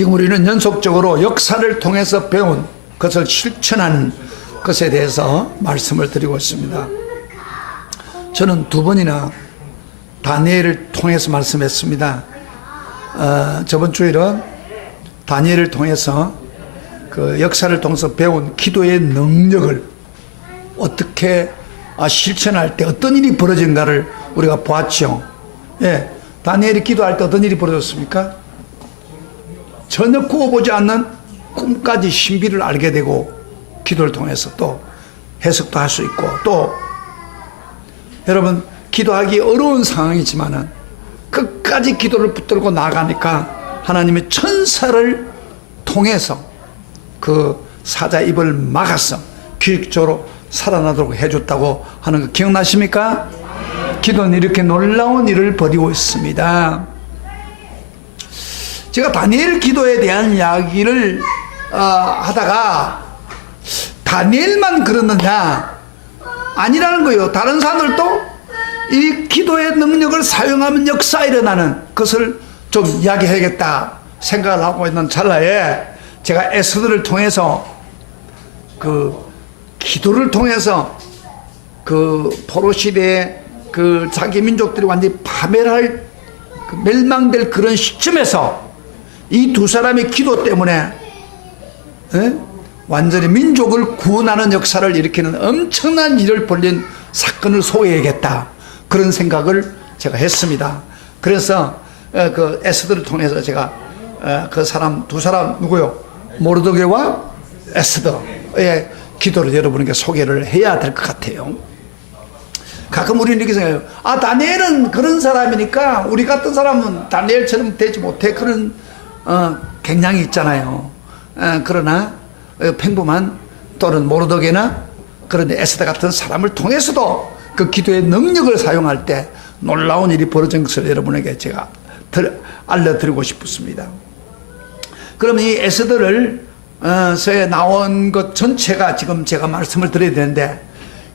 지금 우리는 연속적으로 역사를 통해서 배운 것을 실천하는 것에 대해서 말씀을 드리고 있습니다. 저는 2번이나 다니엘을 통해서 말씀했습니다. 저번 주일은 다니엘을 통해서 그 역사를 통해서 배운 기도의 능력을 어떻게 실천할 때 어떤 일이 벌어진가를 우리가 보았죠. 예, 다니엘이 기도할 때 어떤 일이 벌어졌습니까? 전혀 꾸어보지 않는 꿈까지 신비를 알게 되고, 기도를 통해서 또 해석도 할 수 있고, 또 여러분 기도하기 어려운 상황이지만은 끝까지 기도를 붙들고 나가니까 하나님의 천사를 통해서 그 사자 입을 막아서 기적적으로 살아나도록 해줬다고 하는 거 기억나십니까? 기도는 이렇게 놀라운 일을 벌이고 있습니다. 제가 다니엘 기도에 대한 이야기를 하다가 다니엘만 그러느냐? 아니라는 거예요. 다른 사람들도 이 기도의 능력을 사용하면 역사 일어나는 것을 좀 이야기해야겠다 생각을 하고 있는 찰나에 제가 에스더를 통해서 그 기도를 통해서 그 포로 시대에 그 자기 민족들이 완전히 파멸할 그 멸망될 그런 시점에서 이 2사람의 기도 때문에 완전히 민족을 구원하는 역사를 일으키는 엄청난 일을 벌린 사건을 소개해야겠다, 그런 생각을 제가 했습니다. 그래서 그 에스더를 통해서 제가 그 사람 2사람 누구요? 모르드게와 에스더의 기도를 여러분에게 소개를 해야 될 것 같아요. 가끔 우리는 이렇게 생각해요. 다니엘은 그런 사람이니까 우리 같은 사람은 다니엘처럼 되지 못해, 그런 경향이 있잖아요. 그러나 평범한 또는 모르드게나 그런 에스더 같은 사람을 통해서도 그 기도의 능력을 사용할 때 놀라운 일이 벌어진 것을 여러분에게 제가 알려드리고 싶습니다. 그러면 이 에스더를 서에 나온 것 전체가 지금 제가 말씀을 드려야 되는데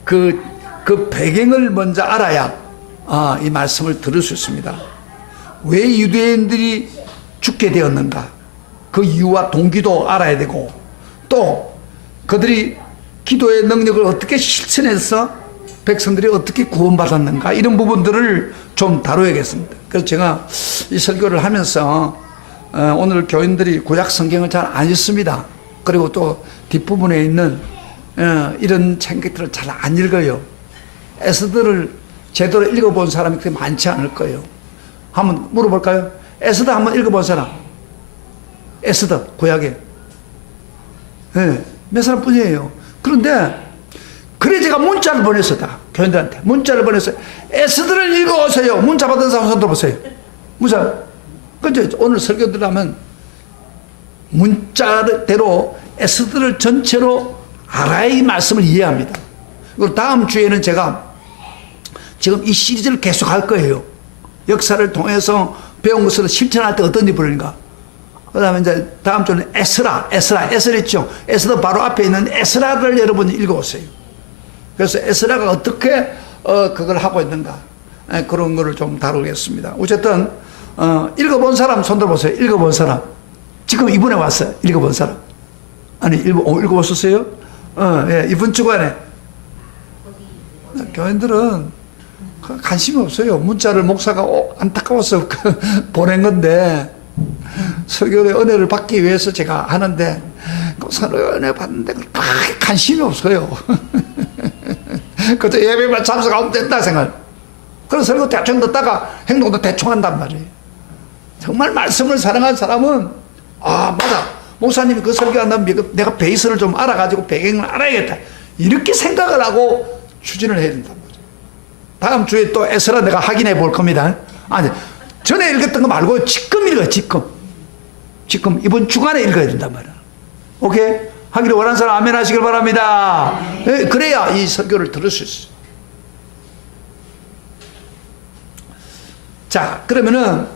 그 배경을 먼저 알아야 이 말씀을 들을 수 있습니다. 왜 유대인들이 죽게 되었는가, 그 이유와 동기도 알아야 되고, 또 그들이 기도의 능력을 어떻게 실천해서 백성들이 어떻게 구원받았는가, 이런 부분들을 좀 다뤄야겠습니다. 그래서 제가 이 설교를 하면서 오늘 교인들이 구약 성경을 잘 안 읽습니다. 그리고 또 뒷부분에 있는 이런 책들을 잘 안 읽어요. 에스더를 제대로 읽어본 사람이 그렇게 많지 않을 거예요. 한번 물어볼까요? 에스더 한번 읽어본 사람? 에스더 구약에 몇 사람뿐이에요. 그런데 그래 제가 문자를 보냈었다, 교인들한테 문자를 보냈어요. 에스더를 읽어오세요. 문자 받은 사람 손 들어보세요. 문자. 근데 오늘 설교 들으면 문자대로 에스더를 전체로 알아야 이 말씀을 이해합니다. 그리고 다음 주에는 제가 지금 이 시리즈를 계속 할 거예요. 역사를 통해서 배운 것을 실천할 때 어떤 일이 벌어진가. 그 다음에 이제 다음 주는 에스라 있죠. 에스더 바로 앞에 있는 에스라를 여러분이 읽어오세요. 그래서 에스라가 어떻게 그걸 하고 있는가, 그런 거를 좀 다루겠습니다. 어쨌든 읽어본 사람 손 들어보세요. 읽어본 사람. 지금 이번에 왔어요. 읽어본 사람. 아니 읽어보셨어요? 예, 이번 주간에. 교인들은 관심이 없어요. 문자를 목사가 안타까워서 보낸 건데, 설교의 은혜를 받기 위해서 제가 하는데 설교의 은혜 받는데 관심이 없어요. 그때 예배만 참석하면 된다 생각. 그래서 설교 대충 듣다가 행동도 대충 한단 말이에요. 정말 말씀을 사랑하는 사람은 맞아, 목사님이 그 설교한다면 내가 베이스를 좀 알아가지고 배경을 알아야겠다, 이렇게 생각을 하고 추진을 해야 된단 말이에요. 다음 주에 또 에스라 내가 확인해 볼 겁니다. 아니, 전에 읽었던 거 말고 지금 읽어요. 지금 이번 주간에 읽어야 된단 말이야. 오케이? 하기를 원하는 사람 아멘 하시길 바랍니다. 네, 그래야 이 설교를 들을 수 있어요. 자, 그러면은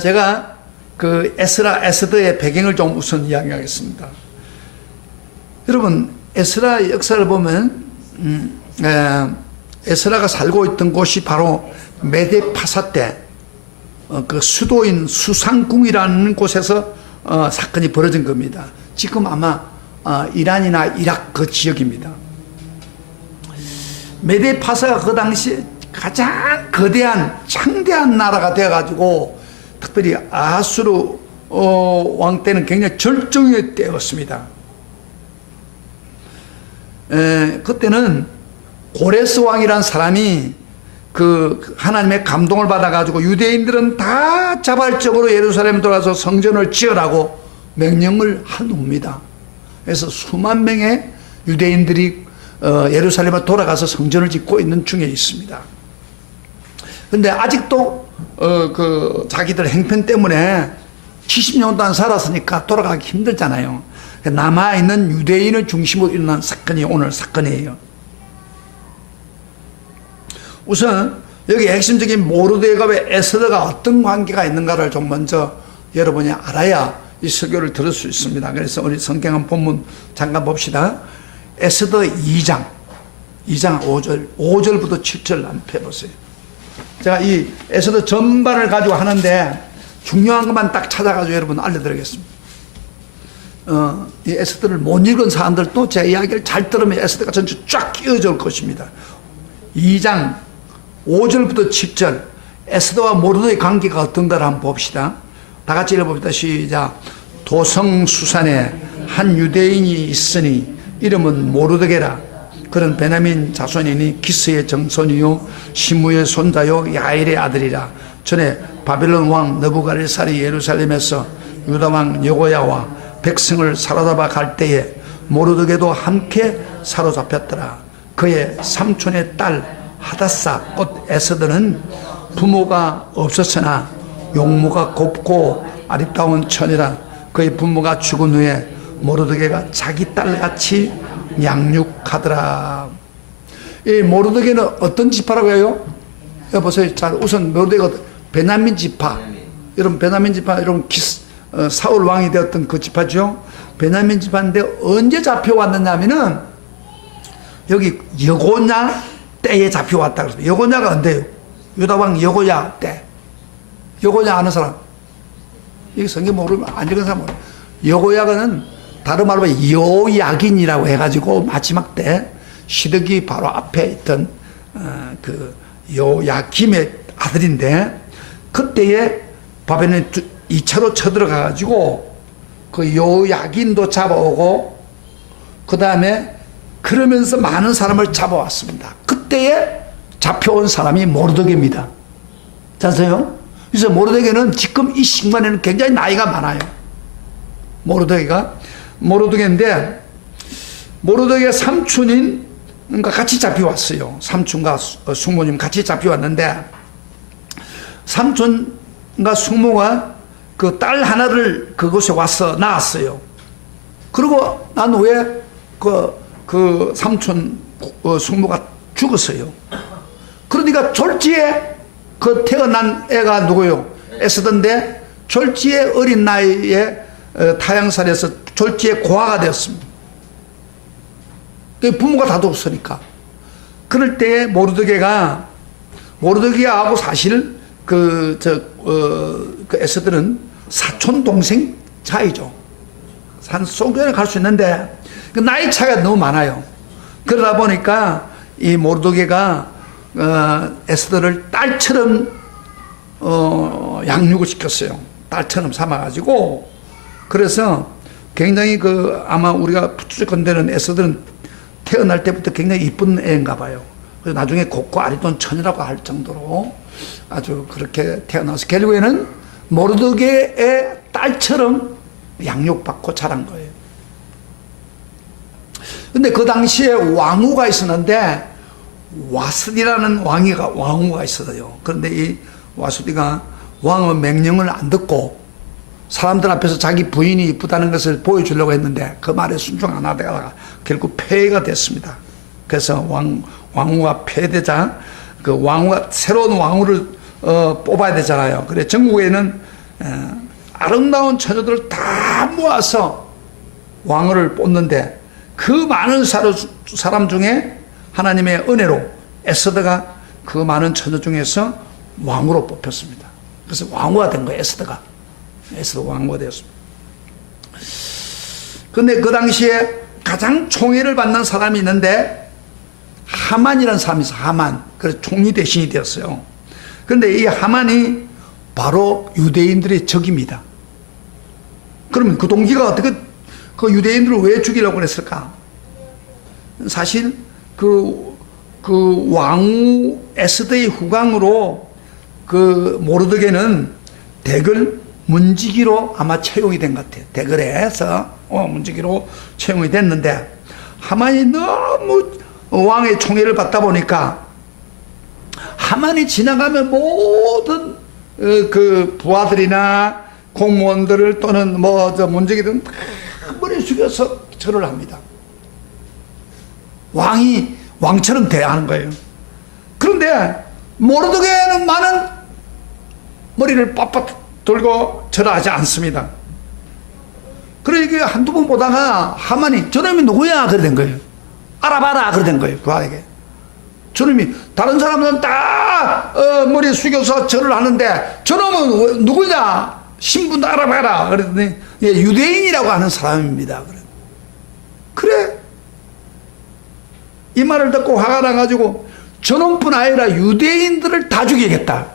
제가 그 에스더의 배경을 좀 우선 이야기하겠습니다. 여러분, 에스라 역사를 보면 에스라가 살고 있던 곳이 바로 메데파사 때 그 수도인 수상궁이라는 곳에서 사건이 벌어진 겁니다. 지금 아마 이란이나 이라크 그 지역입니다. 메데 파사가 그 당시 가장 거대한 창대한 나라가 되어가지고 특별히 아수르 왕 때는 굉장히 절정의 때였습니다. 그때는 고레스 왕이란 사람이 그 하나님의 감동을 받아가지고 유대인들은 다 자발적으로 예루살렘 돌아서 성전을 지으라고 명령을 한 후입니다. 그래서 수만 명의 유대인들이 예루살렘에 돌아가서 성전을 짓고 있는 중에 있습니다. 근데 아직도 그 자기들 행편 때문에 70년 동안 살았으니까 돌아가기 힘들잖아요. 남아있는 유대인을 중심으로 일어난 사건이 오늘 사건이에요. 우선 여기 핵심적인 모르드게가 왜 에스더가 어떤 관계가 있는가를 좀 먼저 여러분이 알아야 이 설교를 들을 수 있습니다. 그래서 우리 성경 본문 잠깐 봅시다. 에스더 2장 5절부터 7절 한번 펴보세요. 제가 이 에스더 전반을 가지고 하는데 중요한 것만 딱 찾아가지고 여러분 알려드리겠습니다. 이 에스더를 못 읽은 사람들도 제 이야기를 잘 들으면 에스더가 전체 쫙 끼어질 것입니다. 2장 5절부터 7절 에스더와 모르드게의 관계가 어떤가를 한번 봅시다. 다 같이 읽어봅시다. 시작. 도성수산에 한 유대인이 있으니 이름은 모르드게라. 그는 베냐민 자손이니 기스의 정손이요 시므의 손자요 야일의 아들이라. 전에 바벨론 왕 느부갓네살이 예루살렘에서 유다 왕 여고야와 백성을 사로잡아 갈 때에 모르드게도 함께 사로잡혔더라. 그의 삼촌의 딸 하다사 곧 에스더는 부모가 없었으나 용모가 곱고 아리따운 처녀라. 그의 부모가 죽은 후에 모르드게가 자기 딸같이 양육하더라. 이 모르드게는 어떤 지파라고 해요? 여보세요. 자, 우선 모르드게가 베냐민 지파. 여러분 베냐민 지파 여러분 사울 왕이 되었던 그 지파죠. 베냐민 지파인데 언제 잡혀왔느냐면은 여기 여고냐 때에 잡혀왔다 그랬어요. 여고냐가 언제요? 유다 왕 여고야 때. 여고냐 아는 사람? 여기 성경 모르면 안 읽은 사람 모르면. 여고야는 다른 말로 여야긴이라고 해가지고 마지막 때 시드기 바로 앞에 있던 그 여야김의 아들인데 그때에 바벨론이 2차로 쳐들어가가지고 그 여야긴도 잡아오고 그 다음에 그러면서 많은 사람을 잡아왔습니다. 그때에 잡혀온 사람이 모르드게입니다. 자세요? 그래서 모르드게는 지금 이 시간에는 굉장히 나이가 많아요. 모르드게인데 모르드게 삼촌인 같이 잡혀왔어요. 삼촌과 숙모님 같이 잡혀왔는데 삼촌과 숙모가 그 딸 하나를 그곳에 와서 낳았어요. 그리고 난 후에 그 삼촌 숙모가 죽었어요. 그러니까 졸지에 그 태어난 애가 누구요? 에스더인데 졸지에 어린 나이에 타향살에서 졸지에 고아가 되었습니다. 부모가 다 없으니까. 그럴 때에 모르드게하고 사실 그 에스더는 사촌 동생 차이죠. 산속에 갈 수 있는데 그 나이 차이가 너무 많아요. 그러다 보니까 이 모르드게가 에스더를 딸처럼 양육을 시켰어요. 딸처럼 삼아가지고 그래서 굉장히 아마 우리가 추측컨대는 에스더는 태어날 때부터 굉장히 이쁜 애인가 봐요. 그래서 나중에 곱고 아리따운 처녀라고 할 정도로 아주 그렇게 태어나서 결국에는 모르드게의 딸처럼 양육받고 자란 거예요. 근데 그 당시에 왕후가 있었는데 와스디라는 왕후가 있었어요. 그런데 이 와스디가 왕의 명령을 안 듣고 사람들 앞에서 자기 부인이 이쁘다는 것을 보여주려고 했는데 그 말에 순종 안 하다가 결국 폐해가 됐습니다. 그래서 왕후가 폐되자 그 왕후가 새로운 왕후를 뽑아야 되잖아요. 그래 전국에는 아름다운 처녀들을 다 모아서 왕후를 뽑는데 그 많은 사람 중에 하나님의 은혜로 에스더가 그 많은 처녀 중에서 왕으로 뽑혔습니다. 그래서 왕후가 된 거예요. 에스더가 왕후가 되었습니다. 근데 그 당시에 가장 총애를 받는 사람이 있는데 하만이라는 사람이 있어요. 하만. 그래서 총리 대신이 되었어요. 그런데 이 하만이 바로 유대인들의 적입니다. 그러면 그 동기가 어떻게 그 유대인들을 왜 죽이려고 했을까? 사실 그 왕후 에스더의 후광으로 그 모르드게는 대궐 문지기로 아마 채용이 된 것 같아요. 대궐에서 문지기로 채용이 됐는데 하만이 너무 왕의 총애를 받다 보니까 하만이 지나가면 모든 그 부하들이나 공무원들을 또는 문지기들은 다 머리 숙여서 절을 합니다. 왕이 왕처럼 대하는 거예요. 그런데 모르드게는 많은 머리를 빳빳 들고 절하지 않습니다. 그러니까 한두 번 보다가 하만이 저놈이 누구야? 그래 된 거예요. 알아봐라. 그래 된 거예요. 부하에게. 저놈이 다른 사람들은 다 머리 숙여서 절을 하는데 저놈은 누구냐? 신분도 알아봐라. 그랬더니 유대인이라고 하는 사람입니다. 그래. 이 말을 듣고 화가 나가지고 저놈뿐 아니라 유대인들을 다 죽이겠다.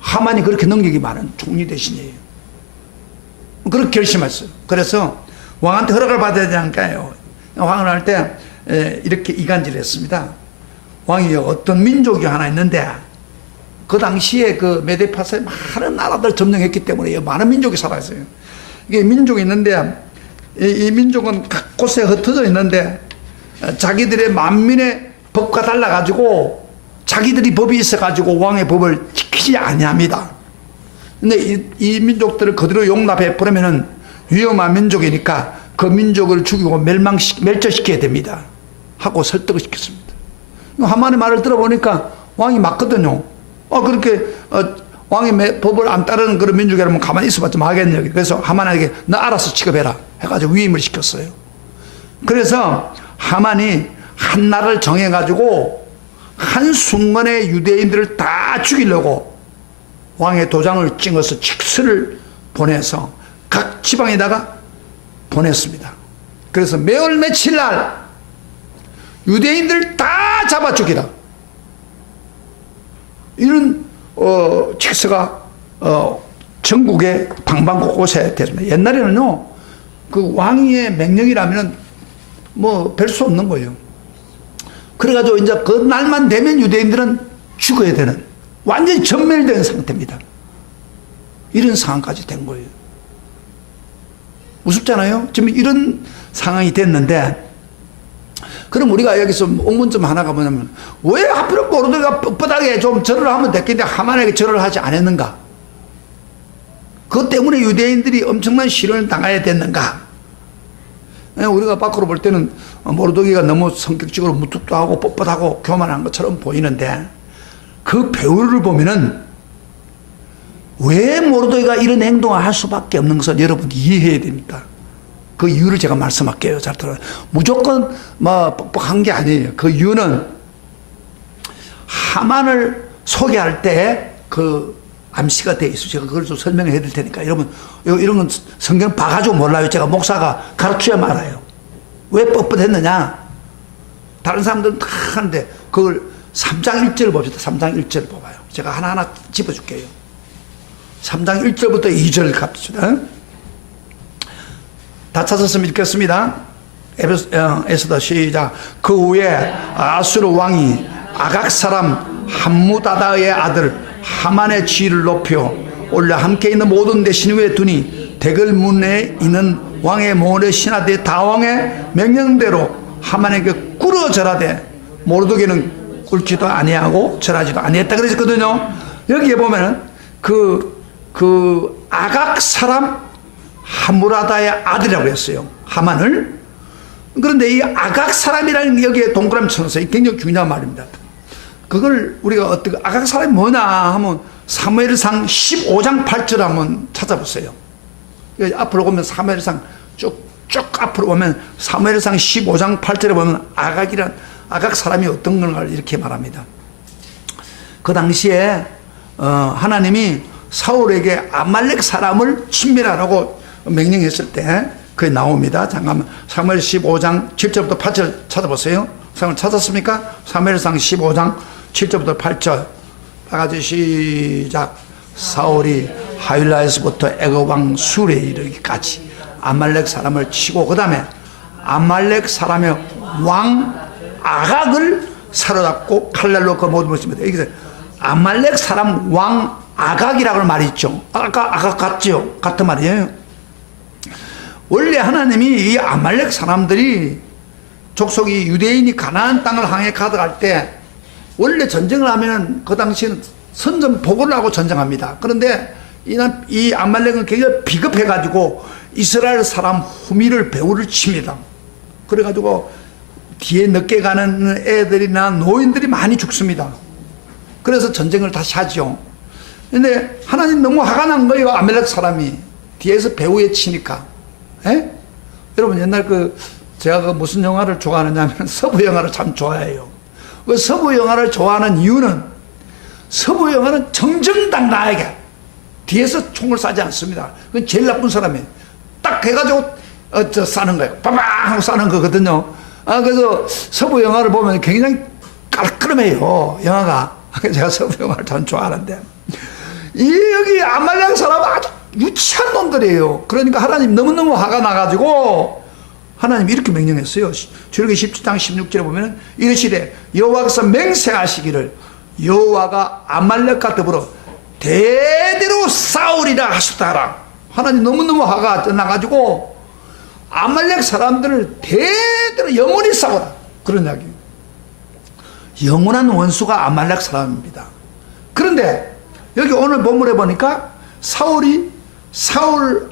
하만이 그렇게 능력이 많은 총리 대신이에요. 그렇게 결심했어요. 그래서 왕한테 허락을 받아야 되지 않을까요? 왕을 할 때 이렇게 이간질을 했습니다. 왕이 어떤 민족이 하나 있는데 그 당시에 그 메데파스에 많은 나라들 점령했기 때문에 많은 민족이 살아있어요. 이게 민족이 있는데 이 민족은 각 곳에 흩어져 있는데 자기들의 만민의 법과 달라가지고 자기들이 법이 있어가지고 왕의 법을 지키지 아니합니다. 근데 이 민족들을 그대로 용납해 버리면은 위험한 민족이니까 그 민족을 죽이고 멸절시켜야 됩니다. 하고 설득을 시켰습니다. 하만의 말을 들어보니까 왕이 맞거든요. 그렇게 왕의 법을 안 따르는 그런 민족이라면 가만히 있어봤자 하겠냐. 그래서 하만에게 너 알아서 취급해라 해가지고 위임을 시켰어요. 그래서 하만이 한 날을 정해가지고 한순간에 유대인들을 다 죽이려고 왕의 도장을 찍어서 칙서를 보내서 각 지방에다가 보냈습니다. 그래서 매월 며칠 날 유대인들 다 잡아 죽이라. 이런 칙서가 전국의 방방곳곳에 됐습니다. 옛날에는요, 그 왕의 명령이라면 별 수 없는 거예요. 그래가지고 이제 그 날만 되면 유대인들은 죽어야 되는, 완전히 전멸된 상태입니다. 이런 상황까지 된 거예요. 무섭잖아요? 지금 이런 상황이 됐는데, 그럼 우리가 여기서 의문점 하나가 뭐냐면, 왜 하필 모르드게가 뻣뻣하게 좀 절을 하면 됐겠는데 하만에게 절을 하지 않았는가? 그것 때문에 유대인들이 엄청난 시련을 당해야 됐는가? 우리가 밖으로 볼 때는 모르드게가 너무 성격적으로 무뚝뚝하고 뻣뻣하고 교만한 것처럼 보이는데, 그 배우를 보면은 왜 모르드게가 이런 행동을 할 수밖에 없는 것을 여러분이 이해해야 됩니다. 그 이유를 제가 말씀할게요. 잘 들어요. 무조건 뻑뻑한 게 아니에요. 그 이유는 하만을 소개할 때 그 암시가 돼 있어요. 제가 그걸 좀 설명해 드릴 테니까 여러분 이런 건 성경 봐가지고 몰라요. 제가 목사가 가르쳐야 말아요. 왜 뻣뻣했느냐? 다른 사람들은 다 하는데 그걸 3장 1절 봅시다. 3장 1절 봐봐요. 제가 하나하나 짚어줄게요. 3장 1절부터 2절 갑시다. 다 찾았으면 읽겠습니다. 에스더 시작. 그 후에 아수르 왕이 아각 사람 함무다다의 아들 하만의 지위를 높여 올려 함께 있는 모든 대신 위에 두니 대궐 문에 있는 왕의 모래 신하대 다왕의 명령대로 하만에게 꿇어 절하되 모르드게는 꿇지도 아니하고 절하지도 아니했다 그랬거든요. 여기에 보면은 그 아각 사람 하무라다의 아들이라고 했어요. 하만을. 그런데 이 아각 사람이라는 여기에 동그라미 쳐서 굉장히 중요한 말입니다. 그걸 우리가 어떻게 아각 사람이 뭐냐 하면 사무엘상 15장 8절 한번 찾아보세요. 앞으로 보면 사무엘상 쭉 앞으로 보면 사무엘상 15장 8절에 보면 아각 사람이 어떤 건가를 이렇게 말합니다. 그 당시에 하나님이 사울에게 아말렉 사람을 친멸하라고 명령했을 때 그게 나옵니다. 잠깐만. 사무엘 15장 7절부터 8절 찾아보세요. 사무엘 찾았습니까? 사무엘상 15장 7절부터 8절. 다 같이 시작. 사울이 하윌라에서부터 애굽왕 술에 이르기까지 아말렉 사람을 치고 그 다음에 아말렉 사람의 왕 아각을 사로잡고 칼날로 그 모든 것을 씁니다. 여기서 아말렉 사람 왕 아각이라고 말이 있죠. 아각 같죠? 같은 말이에요. 원래 하나님이 이 아말렉 사람들이 족속이 유대인이 가나안 땅을 향해 가득할 때 원래 전쟁을 하면 그 당시에는 선전포고를 하고 전쟁합니다. 그런데 이 아말렉은 굉장히 비겁해가지고 이스라엘 사람 후미를 배후를 칩니다. 그래가지고 뒤에 늦게 가는 애들이나 노인들이 많이 죽습니다. 그래서 전쟁을 다시 하죠. 근데 하나님 너무 화가 난 거예요. 아말렉 사람이 뒤에서 배후에 치니까. 에? 여러분 옛날 제가 무슨 영화를 좋아하느냐면 서부 영화를 참 좋아해요. 그 서부 영화를 좋아하는 이유는 서부 영화는 정정당당하게 뒤에서 총을 쏴지 않습니다. 그건 제일 나쁜 사람이에요. 딱 해가지고 쏴는 거예요. 빠방 하고 쏴는 거거든요. 그래서 서부 영화를 보면 굉장히 깔끔해요. 영화가. 제가 서부 영화를 참 좋아하는데 여기 아말렉 사람은 아주 유치한 놈들이에요. 그러니까 하나님 너무너무 화가 나가지고 하나님이 이렇게 명령했어요. 출애굽기 17장 16절에 보면 이르시되 여호와께서 맹세하시기를 여호와가 아말렉과 더불어 대대로 싸우리라 하셨다라. 하나님 너무너무 화가 나가지고 아말렉 사람들을 대대로 영원히 싸우라. 그런 이야기예요. 영원한 원수가 아말렉 사람입니다. 그런데 여기 오늘 본문에 보니까 사울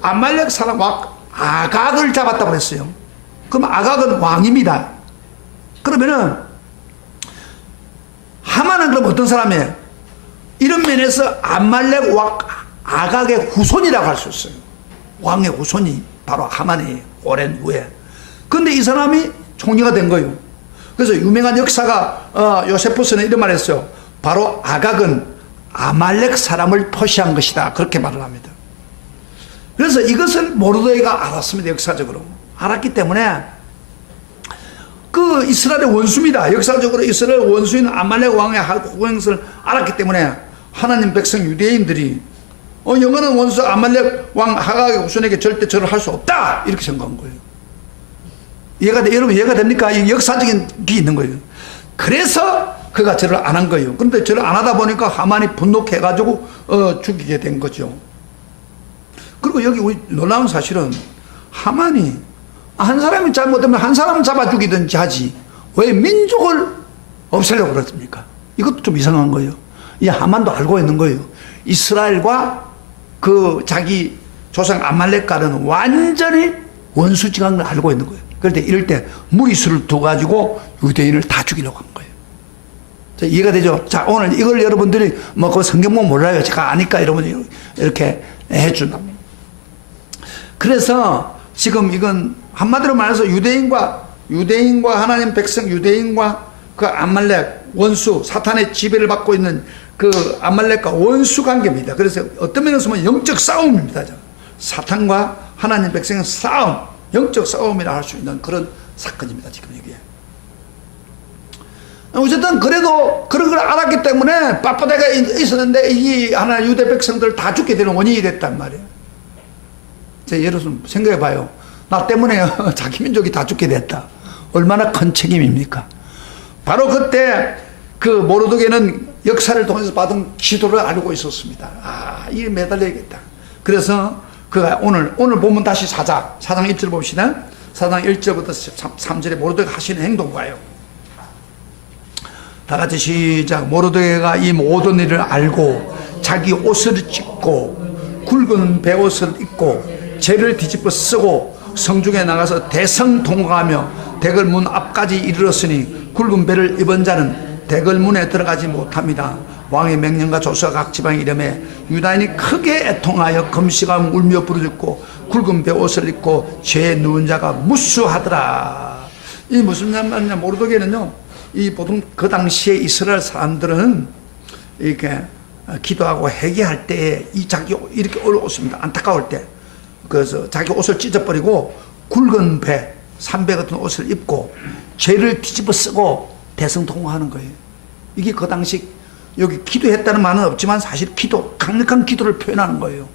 아말렉 사람 아각을 잡았다고 그랬어요. 그럼 아각은 왕입니다. 그러면은 하만은 그럼 어떤 사람이에요? 이런 면에서 아말렉 왕 아각의 후손이라고 할 수 있어요. 왕의 후손이 바로 하만이에요. 오랜 후에. 그런데 이 사람이 총리가 된 거예요. 그래서 유명한 역사가 요세푸스는 이런 말을 했어요. 바로 아각은 아말렉 사람을 포시한 것이다. 그렇게 말을 합니다. 그래서 이것을 모르드게가 알았습니다. 역사적으로. 알았기 때문에 그 이스라엘의 원수입니다. 역사적으로 이스라엘 원수인 아말렉 왕의 후행성을 알았기 때문에 하나님 백성 유대인들이 영원한 원수 아말렉 왕 하각의 후손에게 절대 절을 할 수 없다. 이렇게 생각한 거예요. 여러분 이해가 됩니까? 이 역사적인 게 있는 거예요. 그래서 그가 절을 안 한 거예요. 그런데 절을 안 하다 보니까 하만이 분노해가지고 죽이게 된 거죠. 그리고 여기 우리 놀라운 사실은 하만이 한 사람이 잘못하면 한 사람을 잡아 죽이든지 하지 왜 민족을 없애려고 그랬습니까? 이것도 좀 이상한 거예요. 이 하만도 알고 있는 거예요. 이스라엘과 그 자기 조상 아말렉과는 완전히 원수지간을 알고 있는 거예요. 그런데 이럴 때 무리수를 둬가지고 유대인을 다 죽이려고 한 거예요. 자, 이해가 되죠? 자, 오늘 이걸 여러분들이 그 성경만 몰라요. 제가 아니까 여러분이 이렇게 해준다. 그래서 지금 이건 한마디로 말해서 유대인과 하나님 백성 유대인과 그 아말렉 원수 사탄의 지배를 받고 있는 그 아말렉과 원수 관계입니다. 그래서 어떤 면에서 보면 영적 싸움입니다. 사탄과 하나님 백성의 싸움, 영적 싸움이라 할 수 있는 그런 사건입니다. 지금 이게. 어쨌든 그래도 그런 걸 알았기 때문에 빳빳하게 있었는데 이 하나 유대 백성들 다 죽게 되는 원인이 됐단 말이에요. 여러분 생각해 봐요. 나 때문에 자기 민족이 다 죽게 됐다. 얼마나 큰 책임입니까? 바로 그때 그 모르드게는 역사를 통해서 받은 지도를 알고 있었습니다. 이게 매달려야겠다. 그래서 그가 오늘 보면 다시 4장 1절 봅시다. 4장 1절부터 3절에 모르드게가 하시는 행동 봐요. 다 같이 시작. 모르드게가 이 모든 일을 알고 자기 옷을 찢고 굵은 베옷을 입고 재를 뒤집어 쓰고 성중에 나가서 대성통곡하며 대궐문 앞까지 이르렀으니 굵은 배를 입은 자는 대궐문에 들어가지 못합니다. 왕의 명령과 조서가 각 지방에 이름에 유다인이 크게 애통하여 금식하며 울며 부르짖고 굵은 베옷을 입고 죄에 누운 자가 무수하더라. 이 무슨 말이냐 모르드게는요, 이 보통 그 당시에 이스라엘 사람들은 이렇게 기도하고 회개할 때에 이 자기 이렇게 올라왔습니다. 안타까울 때. 그래서 자기 옷을 찢어버리고 굵은 배, 삼배 같은 옷을 입고 죄를 뒤집어 쓰고 대성통화하는 거예요. 이게 그 당시 여기 기도했다는 말은 없지만 사실 강력한 기도를 표현하는 거예요.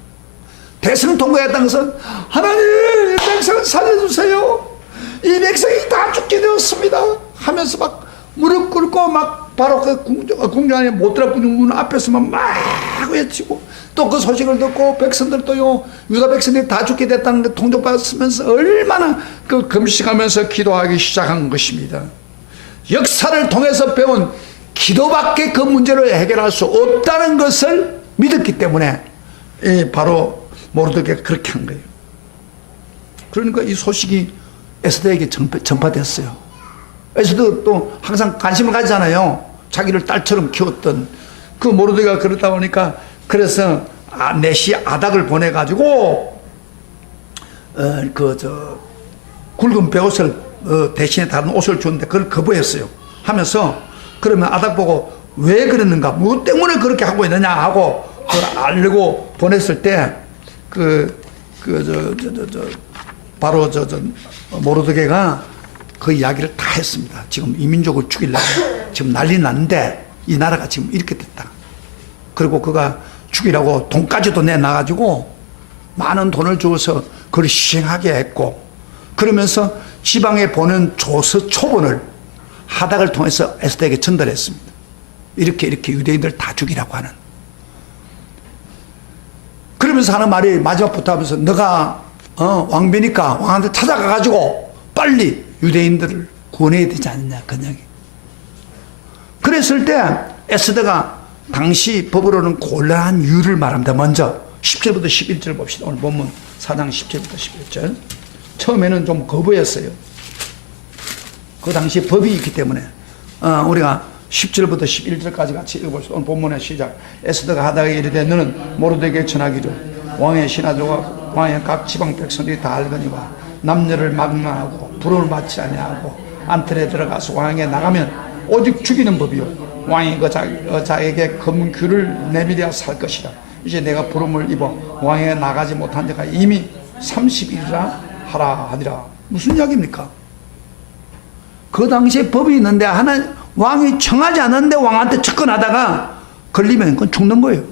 대성통화했다는 것은 하나님 이 백성을 살려주세요. 이 백성이 다 죽게 되었습니다 하면서 막 무릎 꿇고 막 바로 그 궁전 안에 못 들어가는 문 앞에서만 막 외치고 또 그 소식을 듣고 백성들도요 유다 백성들이 다 죽게 됐다는 걸 통독받으면서 얼마나 그 금식하면서 기도하기 시작한 것입니다. 역사를 통해서 배운 기도밖에 그 문제를 해결할 수 없다는 것을 믿었기 때문에 바로 모르드게가 그렇게 한 거예요. 그러니까 이 소식이 에스더에게 전파됐어요. 에스더 또 항상 관심을 가지잖아요. 자기를 딸처럼 키웠던 그 모르드게가 그러다 보니까 그래서 내시 아닥을 보내가지고 굵은 베옷을 대신에 다른 옷을 줬는데 그걸 거부했어요. 하면서 그러면 아닥 보고 왜 그랬는가, 뭐 때문에 그렇게 하고 있느냐 하고 그걸 알고 보냈을 때 바로 모르드게가 그 이야기를 다 했습니다. 지금 이 민족을 죽이려고 지금 난리 났는데 이 나라가 지금 이렇게 됐다. 그리고 그가 죽이라고 돈까지도 내놔가지고 많은 돈을 주어서 그걸 시행하게 했고, 그러면서 지방에 보낸 초본을 하닥을 통해서 에스더에게 전달했습니다. 이렇게 유대인들 다 죽이라고 하는. 그러면서 하는 말이 마지막부터 하면서 너가 왕비니까 왕한테 찾아가가지고 빨리 유대인들을 구원해야 되지 않느냐, 그냥. 그랬을 때 에스더가 당시 법으로는 곤란한 이유를 말합니다. 먼저 10절부터 11절 봅시다. 오늘 본문 4장 10절부터 11절. 처음에는 좀 거부했어요. 그 당시 법이 있기 때문에 우리가 10절부터 11절까지 같이 읽어봅시다. 오늘 본문의 시작. 에스더가 하다가 이르되 너는 모르드게에게 전하기를 왕의 신하들과 왕의 각 지방 백성들이 다 알거니와 남녀를 막론하고 불을 맞지 아니하고 안틀에 들어가서 왕에게 나가면 오직 죽이는 법이요 왕이 그 자에게 금규를 내밀어 살 것이라. 이제 내가 부름을 입어 왕에게 나가지 못한 자가 이미 30일이라 하라 하니라. 무슨 이야기입니까? 그 당시에 법이 있는데 왕이 청하지 않았는데 왕한테 접근하다가 걸리면 그건 죽는 거예요.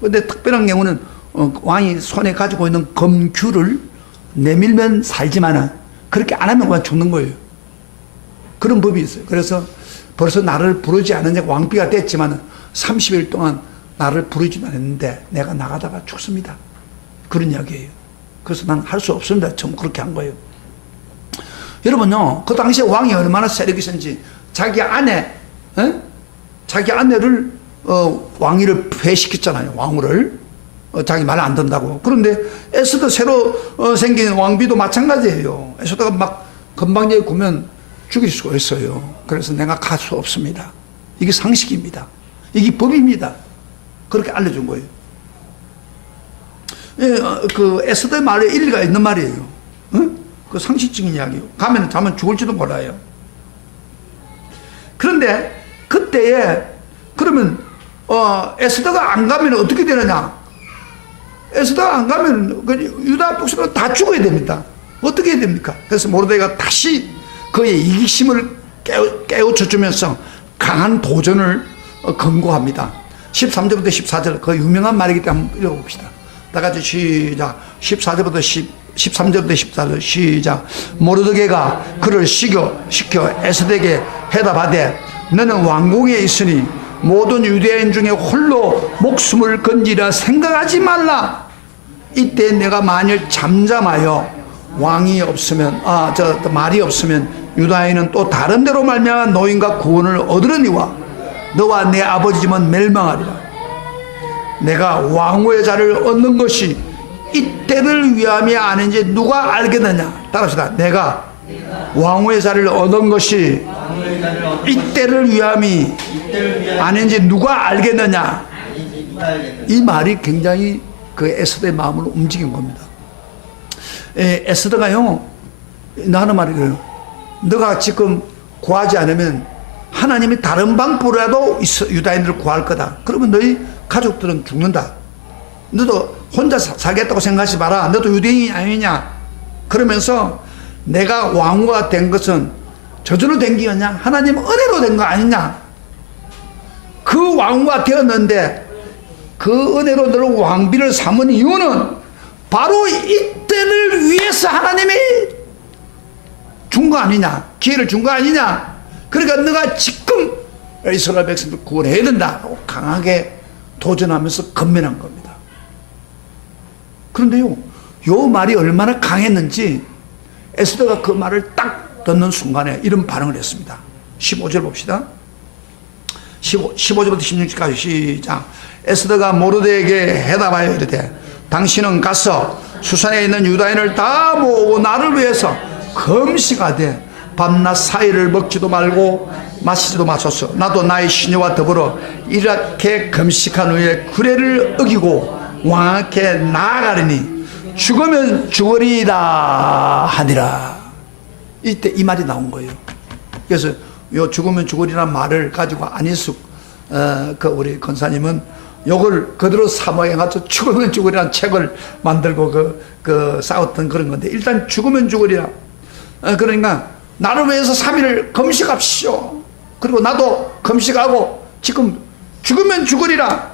그런데 특별한 경우는 왕이 손에 가지고 있는 금규를 내밀면 살지만은 그렇게 안 하면 그냥 죽는 거예요. 그런 법이 있어요. 그래서 벌써 나를 부르지 않은 자가 왕비가 됐지만 30일 동안 나를 부르지도 않았는데 내가 나가다가 죽습니다. 그런 이야기예요. 그래서 난 할 수 없습니다. 좀 그렇게 한 거예요. 여러분요, 그 당시에 왕이 얼마나 세력이 있었는지 자기 아내를 왕위를 폐시켰잖아요. 왕후를 자기 말 안 듣는다고. 그런데 에스더 새로 생긴 왕비도 마찬가지예요. 에스더가 막 건방지게 구면 죽일 수가 있어요. 그래서 내가 갈 수 없습니다. 이게 상식입니다. 이게 법입니다. 그렇게 알려준 거예요. 그 에스더의 말에 일리가 있는 말이에요. 그 상식적인 이야기예요. 자면 죽을지도 몰라요. 그런데 그때에 그러면 에스더가 안 가면 어떻게 되느냐? 에스더가 안 가면 유다 백성은 다 죽어야 됩니다. 어떻게 해야 됩니까? 그래서 모르드게가 다시 그의 이기심을 깨우쳐주면서 강한 도전을 권고합니다. 13절부터 14절 그 유명한 말이기 때문에 한번 읽어봅시다. 다 같이 시작. 13절부터 14절 시작. 모르드게가 그를 시켜 에스더에게 해답하되 너는 왕궁에 있으니 모든 유대인 중에 홀로 목숨을 건지라 생각하지 말라. 이때 내가 만일 잠잠하여 왕이 없으면 말이 없으면 유다인은 또 다른 데로 말미암아 노임과 구원을 얻으려니와 너와 내 아버지 집은 멸망하리라. 내가 왕후의 자를 얻는 것이 이때를 위함이 아닌지 누가 알겠느냐. 따라합시다. 내가 왕후의 자를 얻은 것이 이때를 위함이 아닌지 누가 알겠느냐. 이 말이 굉장히 그 에스더의 마음을 움직인 겁니다. 에스더가요, 나는 말이에요. 너가 지금 구하지 않으면 하나님이 다른 방법으로라도 유다인들을 구할 거다. 그러면 너희 가족들은 죽는다. 너도 혼자 살겠다고 생각하지 마라. 너도 유대인이 아니냐. 그러면서 내가 왕후가 된 것은 저주로 된 게였냐? 하나님 은혜로 된 거 아니냐? 그 왕후가 되었는데 그 은혜로 너를 왕비를 삼은 이유는 바로 이때를 위해서 하나님이 준 거 아니냐? 기회를 준 거 아니냐? 그러니까 너가 지금 이스라엘 백성들 구원해야 된다고 강하게 도전하면서 건면한 겁니다. 그런데요, 요 말이 얼마나 강했는지 에스더가 그 말을 딱 듣는 순간에 이런 반응을 했습니다. 15절 봅시다. 15절부터 16절까지 시작. 에스더가 모르드에게 해답하여 이르되 당신은 가서 수산에 있는 유다인을 다 모으고 나를 위해서 금식하되 밤낮 사이를 먹지도 말고 마시지도 마소서. 나도 나의 시녀와 더불어 이렇게 금식한 후에 규례를 어기고 왕께 나아가리니 죽으면 죽으리라 하니라. 이때 이 말이 나온 거예요. 그래서 요 죽으면 죽으리라는 말을 가지고 안희숙 그 우리 권사님은 요걸 그대로 사모해가지고 죽으면 죽으리라는 책을 만들고 그 싸웠던 그런 건데, 일단 죽으면 죽으리라. 그러니까 나를 위해서 3일을 금식합시오. 그리고 나도 금식하고 지금 죽으면 죽으리라.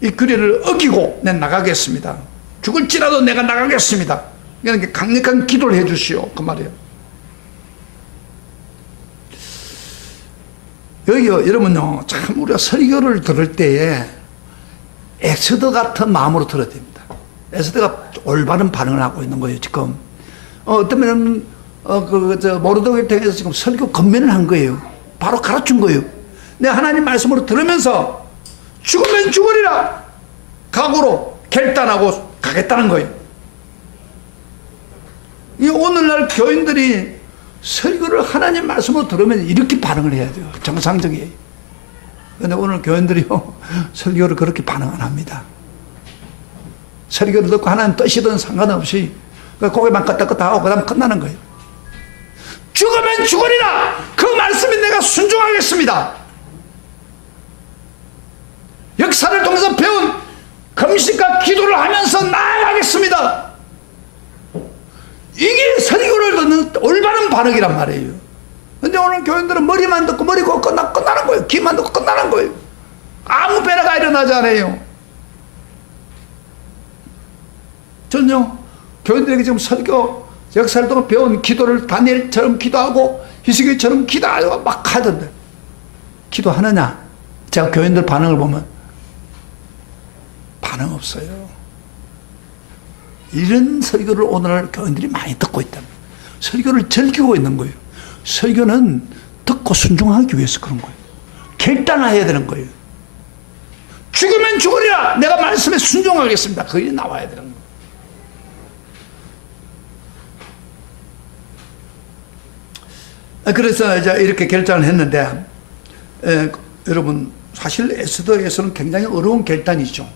이 규례를 어기고 내가 나가겠습니다. 죽을지라도 내가 나가겠습니다. 그러니까 강력한 기도를 해 주시오. 그 말이에요. 여기요, 여러분요, 참 우리가 설교를 들을 때에 에스더 같은 마음으로 들어야 됩니다. 에스더가 올바른 반응을 하고 있는 거예요, 지금. 어떤 면은, 모르드게를 통해서 지금 설교 건면을 한 거예요. 바로 가르친 거예요. 내가 하나님 말씀으로 들으면서 죽으면 죽으리라 각오로 결단하고 가겠다는 거예요. 이 오늘날 교인들이 설교를 하나님 말씀으로 들으면 이렇게 반응을 해야 돼요. 정상적이에요. 그런데 오늘 교인들이요, 설교를 그렇게 반응 안 합니다. 설교를 듣고 하나님 뜻이든 상관없이 고개만 끄덕끄덕 하고 그 다음 끝나는 거예요. 죽으면 죽으리라! 그 말씀에 내가 순종하겠습니다. 역사를 통해서 배운 금식과 기도를 하면서 나아가겠습니다. 이게 설교를 듣는 올바른 반응이란 말이에요. 근데 오늘 교인들은 머리만 듣고 머리고 끝나는 거예요. 귀만 듣고 끝나는 거예요. 아무 변화가 일어나지 않아요. 전요, 교인들에게 지금 설교 역사를 통해 배운 기도를 다니엘처럼 기도하고 히스기야처럼 기도하고 막 하던데 기도하느냐? 제가 교인들 반응을 보면 반응 없어요. 이런 설교를 오늘날 교인들이 많이 듣고 있다. 설교를 즐기고 있는 거예요. 설교는 듣고 순종하기 위해서 그런 거예요. 결단해야 되는 거예요. 죽으면 죽으리라. 내가 말씀에 순종하겠습니다. 그게 나와야 되는 거예요. 그래서 이제 이렇게 결단을 했는데, 여러분, 사실 에스더에서는 굉장히 어려운 결단이죠.